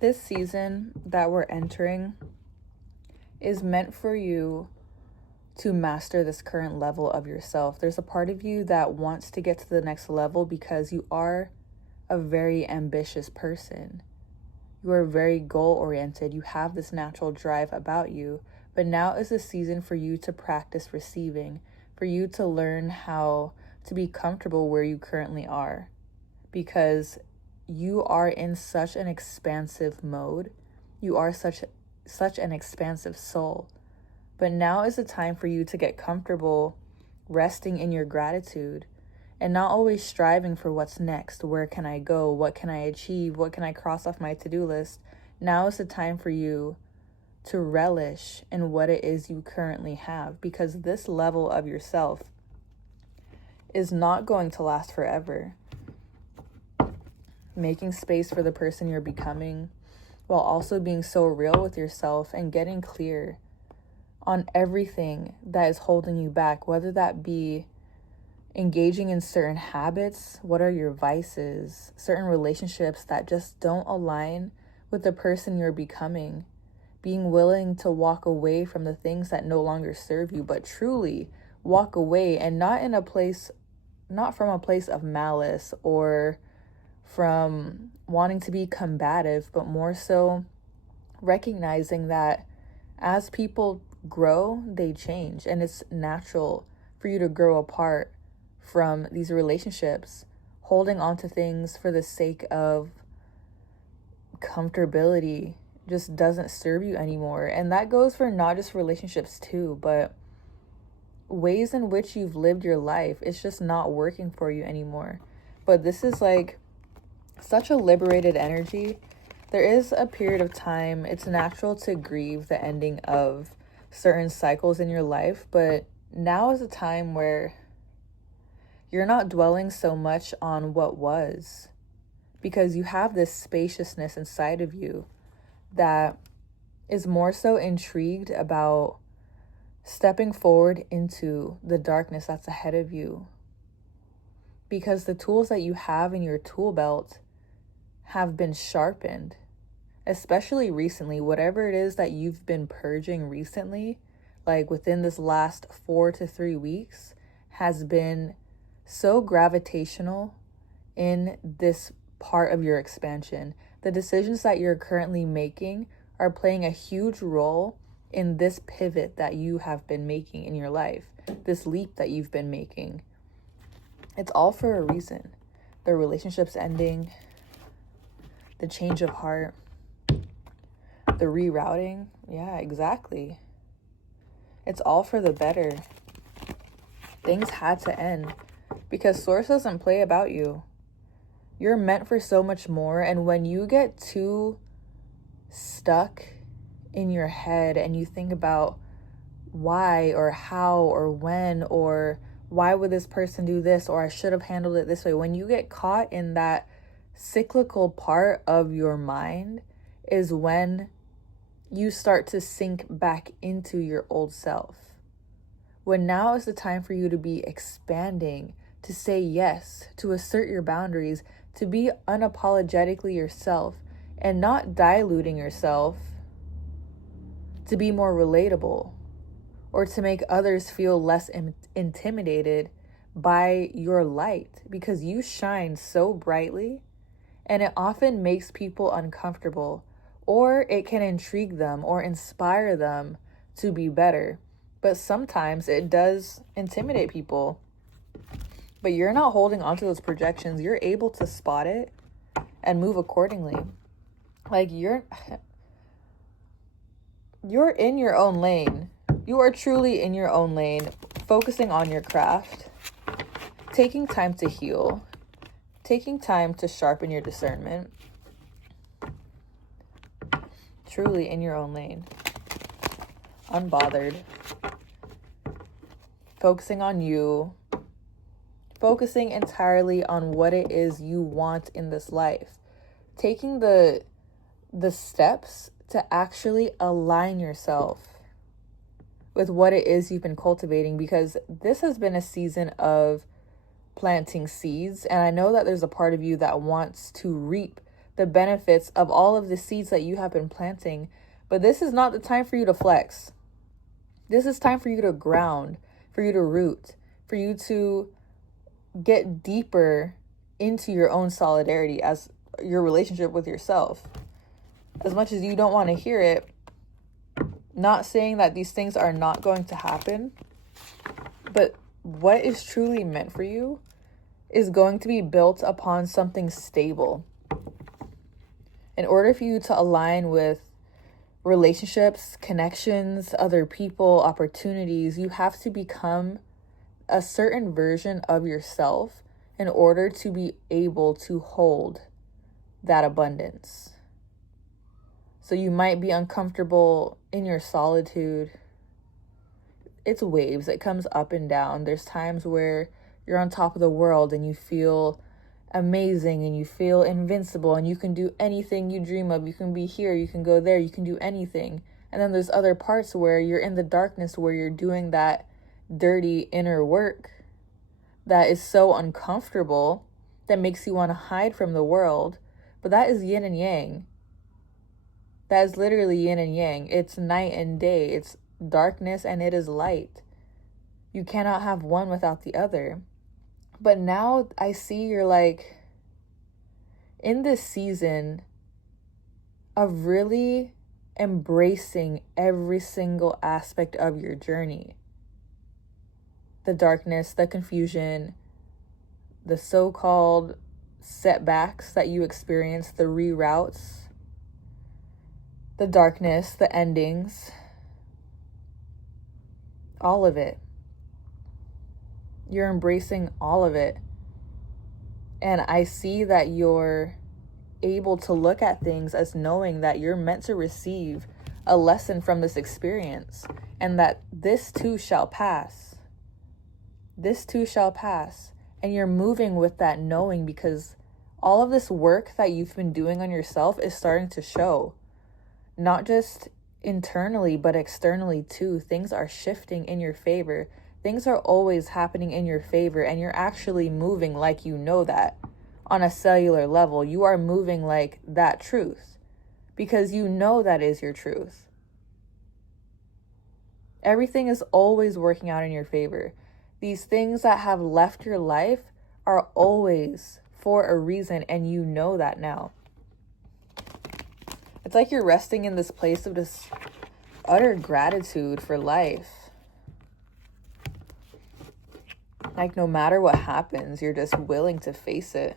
This season that we're entering is meant for you to master this current level of yourself. There's a part of you that wants to get to the next level because you are a very ambitious person. You are very goal-oriented. You have this natural drive about you. But now is the season for you to practice receiving, for you to learn how to be comfortable where you currently are. Because you are in such an expansive mode. You are such an expansive soul. But now is the time for you to get comfortable resting in your gratitude and not always striving for what's next. Where can I go? What can I achieve? What can I cross off my to-do list? Now is the time for you to relish in what it is you currently have, because this level of yourself is not going to last forever. Making space for the person you're becoming while also being so real with yourself and getting clear on everything that is holding you back, whether that be engaging in certain habits, what are your vices, certain relationships that just don't align with the person you're becoming, being willing to walk away from the things that no longer serve you, but truly walk away, and not from a place of malice or from wanting to be combative, but more so recognizing that as people grow, they change, and it's natural for you to grow apart from these relationships, holding on to things for the sake of comfortability just doesn't serve you anymore. And that goes for not just relationships too, but ways in which you've lived your life. It's just not working for you anymore. But this is like such a liberated energy. There is a period of time, it's natural to grieve the ending of certain cycles in your life, but now is a time where you're not dwelling so much on what was, because you have this spaciousness inside of you that is more so intrigued about stepping forward into the darkness that's ahead of you. Because the tools that you have in your tool belt have been sharpened, especially recently. Whatever it is that you've been purging recently, like within this last 4 to 3 weeks, has been so gravitational in this part of your expansion. The decisions that you're currently making are playing a huge role in this pivot that you have been making in your life, this leap that you've been making. It's all for a reason. The relationships ending, the change of heart, the rerouting. Yeah, exactly. It's all for the better. Things had to end because Source doesn't play about you. You're meant for so much more. And when you get too stuck in your head and you think about why or how or when or why would this person do this, or I should have handled it this way, when you get caught in that cyclical part of your mind is when you start to sink back into your old self. When now is the time for you to be expanding, to say yes, to assert your boundaries, to be unapologetically yourself and not diluting yourself to be more relatable or to make others feel less intimidated by your light, because you shine so brightly and it often makes people uncomfortable, or it can intrigue them or inspire them to be better. But sometimes it does intimidate people. But you're not holding on to those projections. You're able to spot it and move accordingly. Like you're in your own lane. You are truly in your own lane, focusing on your craft, taking time to heal, taking time to sharpen your discernment. Truly in your own lane. Unbothered. Focusing on you. Focusing entirely on what it is you want in this life. Taking the steps to actually align yourself with what it is you've been cultivating, because this has been a season of planting seeds. And I know that there's a part of you that wants to reap the benefits of all of the seeds that you have been planting. But this is not the time for you to flex. This is time for you to ground, for you to root, for you to get deeper into your own solidarity as your relationship with yourself. As much as you don't want to hear it, not saying that these things are not going to happen, but what is truly meant for you is going to be built upon something stable. In order for you to align with relationships, connections, other people, opportunities, you have to become a certain version of yourself in order to be able to hold that abundance. So you might be uncomfortable in your solitude. It's waves. It comes up and down. There's times where you're on top of the world and you feel amazing and you feel invincible and you can do anything you dream of. You can be here, you can go there, you can do anything. And then there's other parts where you're in the darkness, where you're doing that dirty inner work that is so uncomfortable, that makes you want to hide from the world. But that is yin and yang. That is literally yin and yang. It's night and day. It's darkness and it is light. You cannot have one without the other. But now I see you're like in this season of really embracing every single aspect of your journey. The darkness, the confusion, the so-called setbacks that you experience, the reroutes, the darkness, the endings, all of it. You're embracing all of it. And I see that you're able to look at things as knowing that you're meant to receive a lesson from this experience, and that this too shall pass. This too shall pass. And you're moving with that knowing, because all of this work that you've been doing on yourself is starting to show. Not just internally, but externally too. Things are shifting in your favor. Things are always happening in your favor, and you're actually moving like you know that. On a cellular level, you are moving like that truth, because you know that is your truth. Everything is always working out in your favor. These things that have left your life are always for a reason, and you know that now. It's like you're resting in this place of just utter gratitude for life. Like no matter what happens, you're just willing to face it.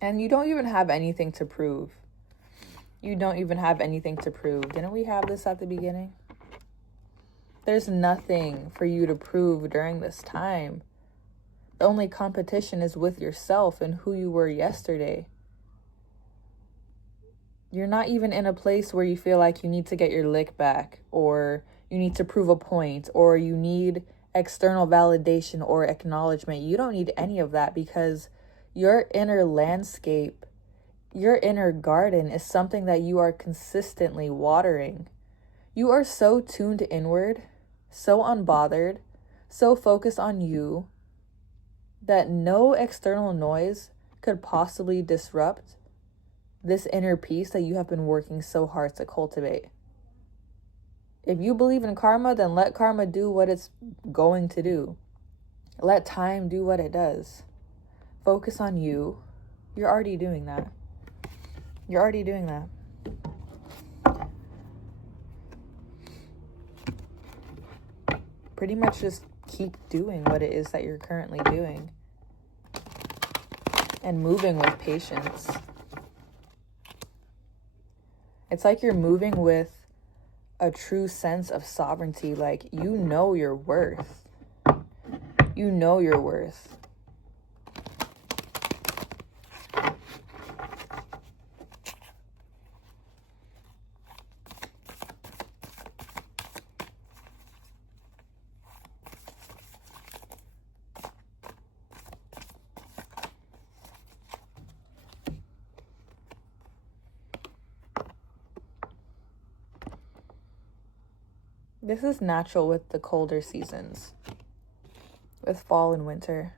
And you don't even have anything to prove. You don't even have anything to prove. Didn't we have this at the beginning? There's nothing for you to prove during this time. The only competition is with yourself and who you were yesterday. You're not even in a place where you feel like you need to get your lick back, or you need to prove a point, or you need external validation or acknowledgement. You don't need any of that, because your inner landscape, your inner garden is something that you are consistently watering. You are so tuned inward, so unbothered, so focused on you, that no external noise could possibly disrupt this inner peace that you have been working so hard to cultivate. If you believe in karma, then let karma do what it's going to do. Let time do what it does. Focus on you. You're already doing that. You're already doing that. Pretty much just keep doing what it is that you're currently doing. And moving with patience. It's like you're moving with a true sense of sovereignty. Like, you know your worth. You know your worth. This is natural with the colder seasons, with fall and winter.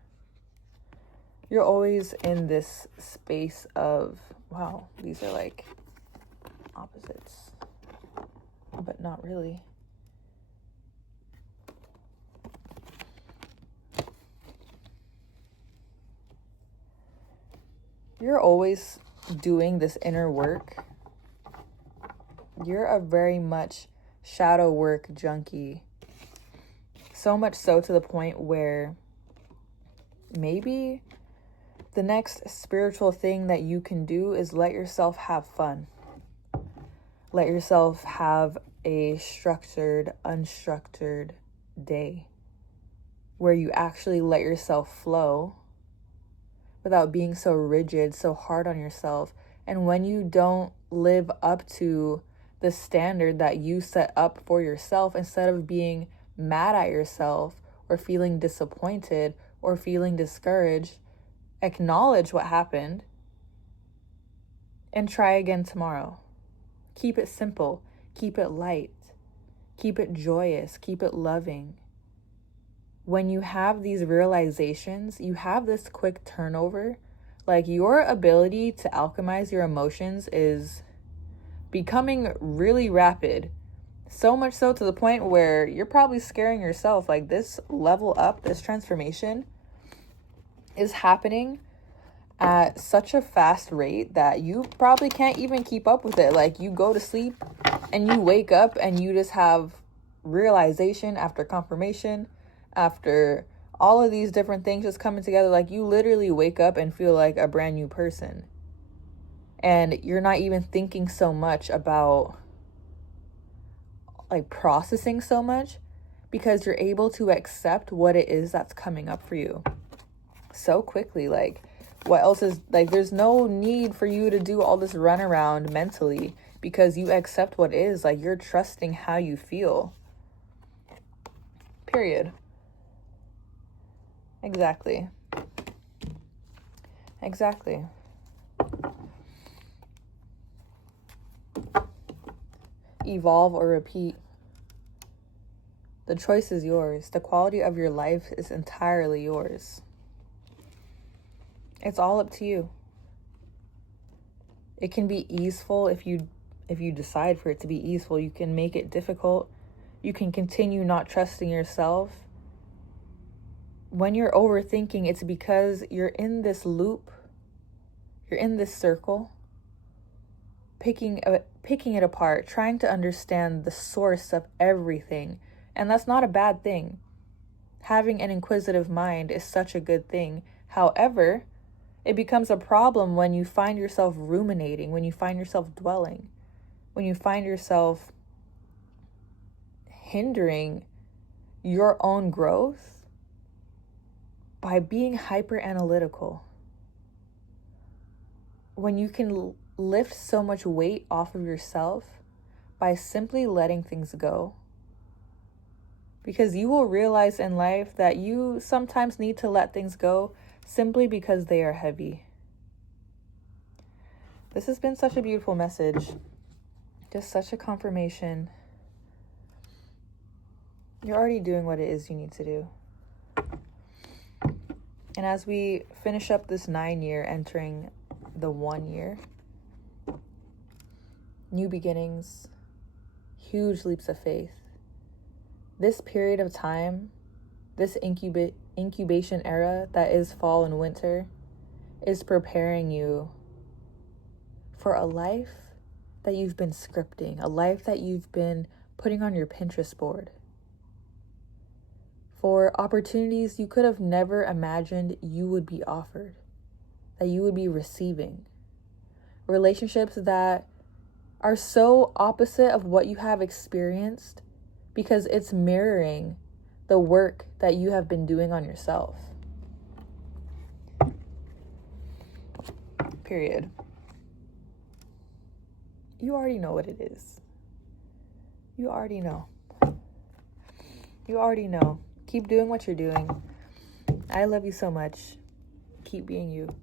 You're always in this space of, wow, these are like opposites, but not really. You're always doing this inner work. You're a very much shadow work junkie. So much so to the point where maybe the next spiritual thing that you can do is let yourself have fun. Let yourself have a structured, unstructured day where you actually let yourself flow without being so rigid, so hard on yourself. And when you don't live up to the standard that you set up for yourself, instead of being mad at yourself or feeling disappointed or feeling discouraged, acknowledge what happened and try again tomorrow. Keep it simple, keep it light, keep it joyous, keep it loving. When you have these realizations, you have this quick turnover. Like, your ability to alchemize your emotions is becoming really rapid. So much so to the point where you're probably scaring yourself. Like, this level up, this transformation is happening at such a fast rate that you probably can't even keep up with it. Like, you go to sleep and you wake up and you just have realization after confirmation after all of these different things just coming together. Like, you literally wake up and feel like a brand new person. And you're not even thinking so much about like processing so much, because you're able to accept what it is that's coming up for you so quickly. Like, what else is, like, there's no need for you to do all this runaround mentally, because you accept what is. Like, you're trusting how you feel. Period. Exactly. Evolve or repeat. The choice is yours. The quality of your life is entirely yours. It's all up to you. It can be easeful if you decide for it to be easeful. You can make it difficult. You can continue not trusting yourself. When you're overthinking, it's because you're in this loop. You're in this circle, picking it apart, trying to understand the source of everything. And that's not a bad thing. Having an inquisitive mind is such a good thing. However, it becomes a problem when you find yourself ruminating, when you find yourself dwelling, when you find yourself hindering your own growth by being hyper analytical. When you can lift so much weight off of yourself by simply letting things go. Because you will realize in life that you sometimes need to let things go simply because they are heavy. This has been such a beautiful message. Just such a confirmation. You're already doing what it is you need to do. And as we finish up this 9-year, entering the 1 year, new beginnings, huge leaps of faith. This period of time, this incubation era that is fall and winter, is preparing you for a life that you've been scripting, a life that you've been putting on your Pinterest board, for opportunities you could have never imagined you would be offered, that you would be receiving, relationships that are so opposite of what you have experienced because it's mirroring the work that you have been doing on yourself. Period. You already know what it is. You already know. You already know. Keep doing what you're doing. I love you so much. Keep being you.